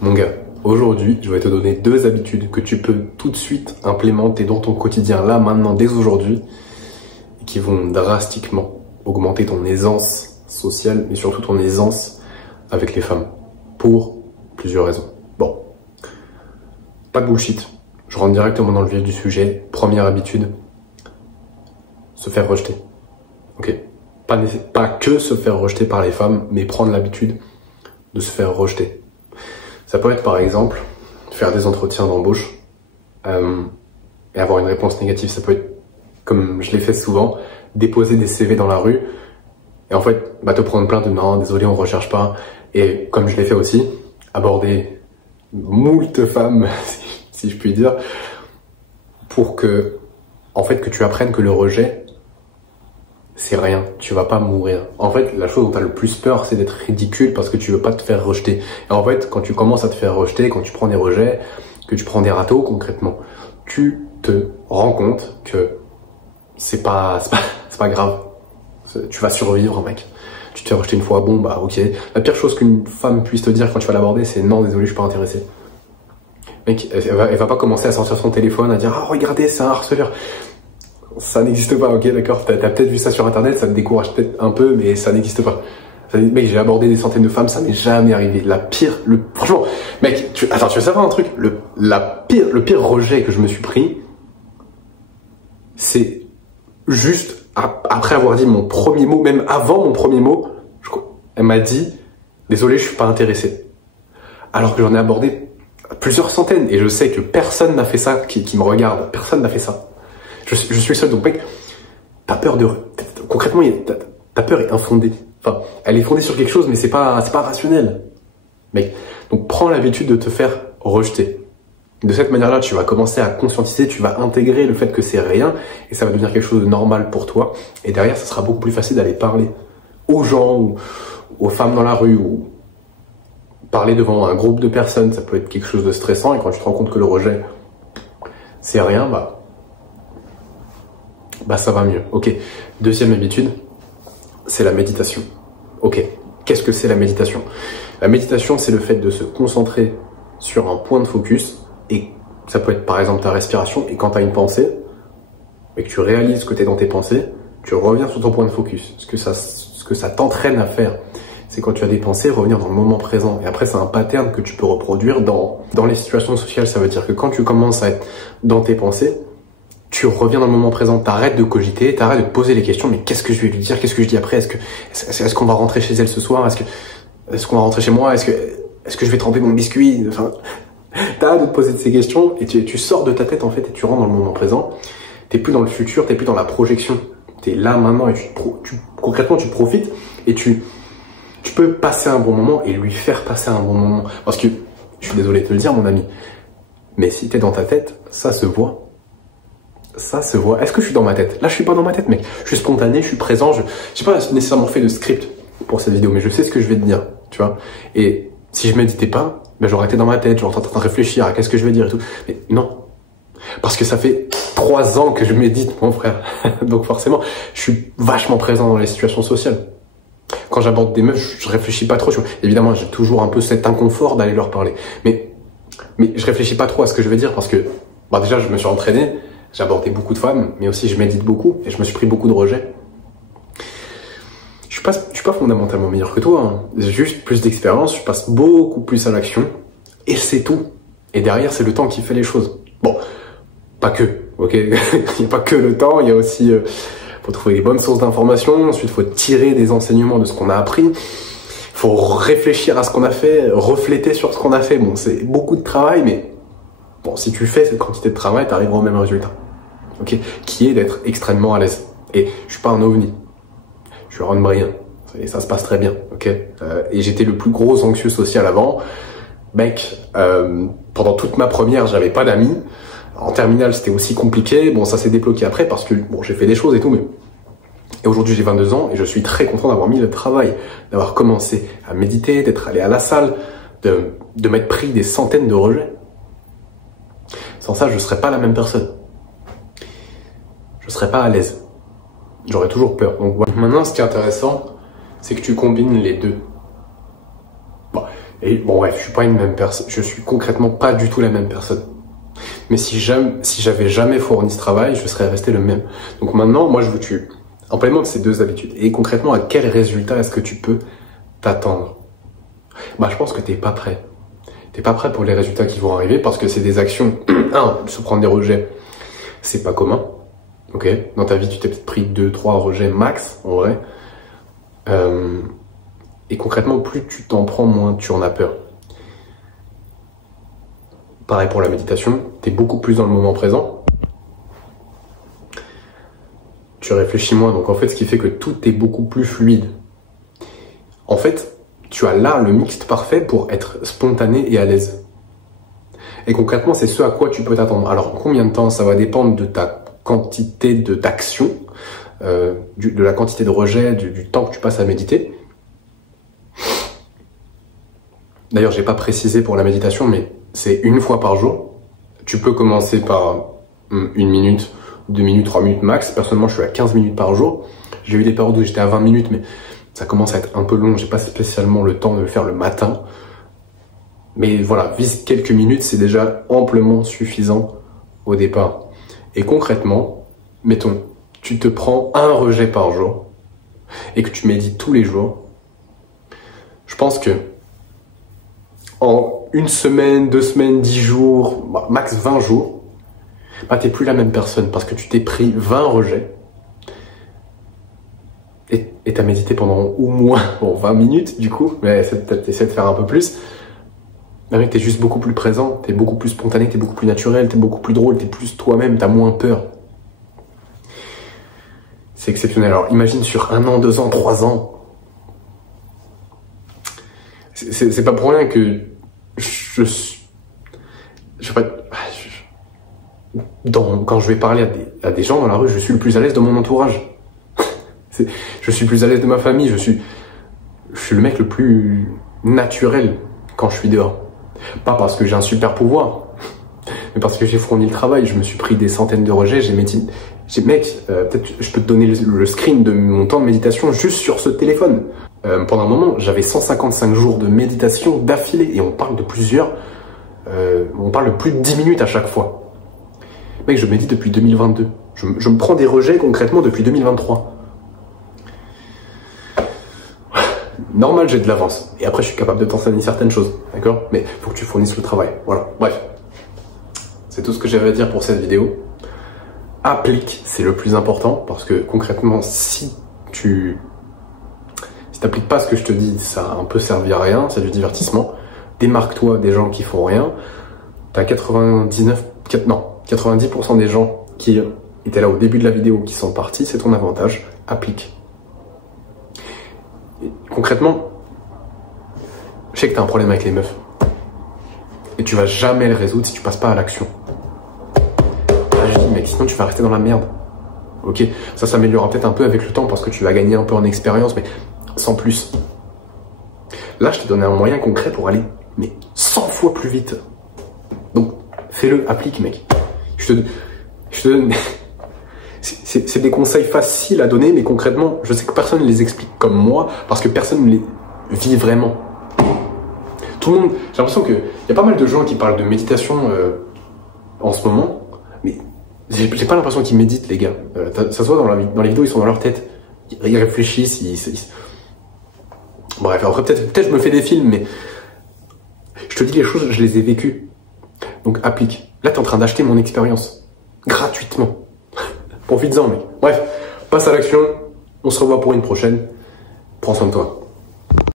Mon gars, aujourd'hui, je vais te donner 2 habitudes que tu peux tout de suite implémenter dans ton quotidien, là, maintenant, dès aujourd'hui, et qui vont drastiquement augmenter ton aisance sociale, mais surtout ton aisance avec les femmes, pour plusieurs raisons. Bon, pas de bullshit, je rentre directement dans le vif du sujet. Première habitude, se faire rejeter. Ok, pas que se faire rejeter par les femmes, mais prendre l'habitude de se faire rejeter. Ça peut être par exemple faire des entretiens d'embauche et avoir une réponse négative. Ça peut être, comme je l'ai fait souvent, déposer des CV dans la rue et en fait te prendre plainte de non, désolé, on recherche pas. Et comme je l'ai fait aussi, aborder moult femmes, si je puis dire, pour que, en fait, que tu apprennes que le rejet, c'est rien, tu vas pas mourir. En fait, la chose dont tu as le plus peur, c'est d'être ridicule parce que tu veux pas te faire rejeter. Et en fait, quand tu commences à te faire rejeter, quand tu prends des rejets, que tu prends des râteaux concrètement, tu te rends compte que c'est pas grave. Tu vas survivre, mec. Tu te fais rejeter une fois, bon bah ok. La pire chose qu'une femme puisse te dire quand tu vas l'aborder, c'est non, désolé, je suis pas intéressé. Mec, elle va pas commencer à sortir son téléphone, à dire ah regardez, c'est un harceleur. Ça n'existe pas, ok, d'accord. T'as peut-être vu ça sur internet, ça te décourage peut-être un peu, mais ça n'existe pas. Mec, j'ai abordé des centaines de femmes, ça m'est jamais arrivé. Franchement, mec, attends, tu veux savoir un truc? Le pire rejet que je me suis pris, c'est juste après avoir dit mon premier mot, même avant mon premier mot, elle m'a dit désolé, je suis pas intéressé. Alors que j'en ai abordé plusieurs centaines et je sais que personne n'a fait ça qui me regarde, personne n'a fait ça. Je suis seul, donc mec, t'as peur concrètement, ta peur est infondée. Enfin, elle est fondée sur quelque chose, mais c'est pas rationnel. Mec, donc prends l'habitude de te faire rejeter. De cette manière-là, tu vas commencer à conscientiser, tu vas intégrer le fait que c'est rien, et ça va devenir quelque chose de normal pour toi. Et derrière, ça sera beaucoup plus facile d'aller parler aux gens, ou aux femmes dans la rue, ou parler devant un groupe de personnes. Ça peut être quelque chose de stressant, et quand tu te rends compte que le rejet, c'est rien, ça va mieux. Ok. Deuxième habitude, c'est la méditation. Ok. Qu'est-ce que c'est la méditation? La méditation, c'est le fait de se concentrer sur un point de focus, et ça peut être par exemple ta respiration, et quand tu as une pensée, et que tu réalises que tu es dans tes pensées, tu reviens sur ton point de focus. Ce que ça t'entraîne à faire, c'est quand tu as des pensées, revenir dans le moment présent. Et après, c'est un pattern que tu peux reproduire dans les situations sociales. Ça veut dire que quand tu commences à être dans tes pensées, tu reviens dans le moment présent, t'arrêtes de cogiter, t'arrêtes de te poser les questions, mais qu'est-ce que je vais lui dire, qu'est-ce que je dis après, est-ce qu'on va rentrer chez elle ce soir, est-ce qu'on va rentrer chez moi, est-ce que je vais tremper mon biscuit, enfin, t'arrêtes de te poser ces questions, et tu sors de ta tête, en fait, et tu rentres dans le moment présent, t'es plus dans le futur, t'es plus dans la projection, t'es là, maintenant, et concrètement, tu profites, et tu peux passer un bon moment, et lui faire passer un bon moment, parce que, je suis désolé de te le dire, mon ami, mais si t'es dans ta tête, ça se voit. Ça se voit. Est-ce que je suis dans ma tête? Là, je suis pas dans ma tête, mec. Je suis spontané, je suis présent. J'ai pas nécessairement fait de script pour cette vidéo, mais je sais ce que je vais te dire, tu vois. Et si je méditais pas, j'aurais été dans ma tête, j'aurais été en train de réfléchir à qu'est-ce que je vais dire et tout. Mais non. Parce que ça fait 3 ans que je médite, mon frère. Donc forcément, je suis vachement présent dans les situations sociales. Quand j'aborde des meufs, je réfléchis pas trop. Évidemment, j'ai toujours un peu cet inconfort d'aller leur parler. Mais je réfléchis pas trop à ce que je vais dire parce que, déjà, je me suis entraîné. J'ai abordé beaucoup de femmes, mais aussi je médite beaucoup et je me suis pris beaucoup de rejets. Je suis pas fondamentalement meilleur que toi, hein. J'ai juste plus d'expérience, je passe beaucoup plus à l'action et c'est tout. Et derrière, c'est le temps qui fait les choses. Bon, pas que, ok. Il n'y a pas que le temps, il y a aussi, faut trouver les bonnes sources d'informations. Ensuite, faut tirer des enseignements de ce qu'on a appris. Faut réfléchir à ce qu'on a fait, refléter sur ce qu'on a fait. Bon, c'est beaucoup de travail, mais bon, si tu fais cette quantité de travail, tu arriveras au même résultat, ok, qui est d'être extrêmement à l'aise. Et je suis pas un ovni, je suis Ron Brien, et ça se passe très bien, ok. Et j'étais le plus gros anxieux social avant, mec. Pendant toute ma première, j'avais pas d'amis. En terminale, c'était aussi compliqué. Bon, ça s'est débloqué après parce que bon, j'ai fait des choses et tout, mais et aujourd'hui j'ai 22 ans et je suis très content d'avoir mis le travail, d'avoir commencé à méditer, d'être allé à la salle, de m'être pris des centaines de rejets. Sans ça, je ne serais pas la même personne. Je ne serais pas à l'aise. J'aurais toujours peur. Donc voilà. Maintenant, ce qui est intéressant, c'est que tu combines les deux. Bon, Et bon bref, je suis pas une même personne, je suis concrètement pas du tout la même personne. Mais si j'avais jamais fourni ce travail, je serais resté le même. Donc maintenant, moi je veux que tu implémentes ces deux habitudes. Et concrètement, à quel résultat est-ce que tu peux t'attendre? Bah je pense que t'es pas prêt. T'es pas prêt pour les résultats qui vont arriver parce que c'est des actions. Se prendre des rejets, c'est pas commun. Ok, dans ta vie, tu t'es peut-être pris 2-3 rejets max, en vrai. Et concrètement, plus tu t'en prends, moins tu en as peur. Pareil pour la méditation, tu es beaucoup plus dans le moment présent. Tu réfléchis moins, donc en fait, ce qui fait que tout est beaucoup plus fluide. En fait, tu as là le mixte parfait pour être spontané et à l'aise. Et concrètement, c'est ce à quoi tu peux t'attendre. Alors, combien de temps? Ça va dépendre de ta quantité d'action, de la quantité de rejet, du temps que tu passes à méditer. D'ailleurs, j'ai pas précisé pour la méditation, mais c'est une fois par jour. Tu peux commencer par 1 minute, 2 minutes, 3 minutes max. Personnellement, je suis à 15 minutes par jour. J'ai eu des périodes où j'étais à 20 minutes, mais ça commence à être un peu long. J'ai pas spécialement le temps de le faire le matin. Mais voilà, vise quelques minutes, c'est déjà amplement suffisant au départ. Et concrètement, mettons, tu te prends un rejet par jour et que tu médites tous les jours. Je pense que en 1 semaine, 2 semaines, 10 jours, max 20 jours, t'es plus la même personne parce que tu t'es pris 20 rejets et t'as médité pendant au moins 20 minutes du coup, mais t'essaies de faire un peu plus. Mais t'es juste beaucoup plus présent, t'es beaucoup plus spontané, t'es beaucoup plus naturel, t'es beaucoup plus drôle, t'es plus toi-même, t'as moins peur. C'est exceptionnel. Alors imagine sur 1 an, 2 ans, 3 ans. C'est pas pour rien que quand je vais parler à des gens dans la rue, je suis le plus à l'aise de mon entourage. Je suis le plus à l'aise de ma famille, je suis le mec le plus naturel quand je suis dehors. Pas parce que j'ai un super pouvoir, mais parce que j'ai fourni le travail, je me suis pris des centaines de rejets, peut-être je peux te donner le screen de mon temps de méditation juste sur ce téléphone. Pendant un moment, j'avais 155 jours de méditation d'affilée et on parle de plus de 10 minutes à chaque fois. Mec, je médite depuis 2022. Je me prends des rejets concrètement depuis 2023. Normal, j'ai de l'avance. Et après, je suis capable de t'enseigner certaines choses. D'accord? Mais il faut que tu fournisses le travail. Voilà. Bref. C'est tout ce que j'avais à dire pour cette vidéo. Applique, c'est le plus important. Parce que concrètement, si tu n'appliques pas ce que je te dis, ça a un peu servi à rien. C'est du divertissement. Démarque-toi des gens qui font rien. T'as 90% des gens qui étaient là au début de la vidéo qui sont partis. C'est ton avantage. Applique. Et concrètement, je sais que tu as un problème avec les meufs. Et tu vas jamais le résoudre si tu passes pas à l'action. Là, je dis, mec, sinon tu vas rester dans la merde. Ok, ça s'améliorera peut-être un peu avec le temps parce que tu vas gagner un peu en expérience, mais sans plus. Là, je t'ai donné un moyen concret pour aller, mais 100 fois plus vite. Donc, fais-le, applique, mec. Je te donne... C'est des conseils faciles à donner, mais concrètement, je sais que personne ne les explique comme moi, parce que personne ne les vit vraiment. Tout le monde, j'ai l'impression qu'il y a pas mal de gens qui parlent de méditation en ce moment, mais j'ai pas l'impression qu'ils méditent, les gars. Ça se voit dans les vidéos, ils sont dans leur tête. Ils réfléchissent, Bref, après peut-être je me fais des films, mais je te dis les choses, je les ai vécues. Donc applique. Là, t'es en train d'acheter mon expérience. Gratuitement. Profites-en, mec. Bref, passe à l'action. On se revoit pour une prochaine. Prends soin de toi.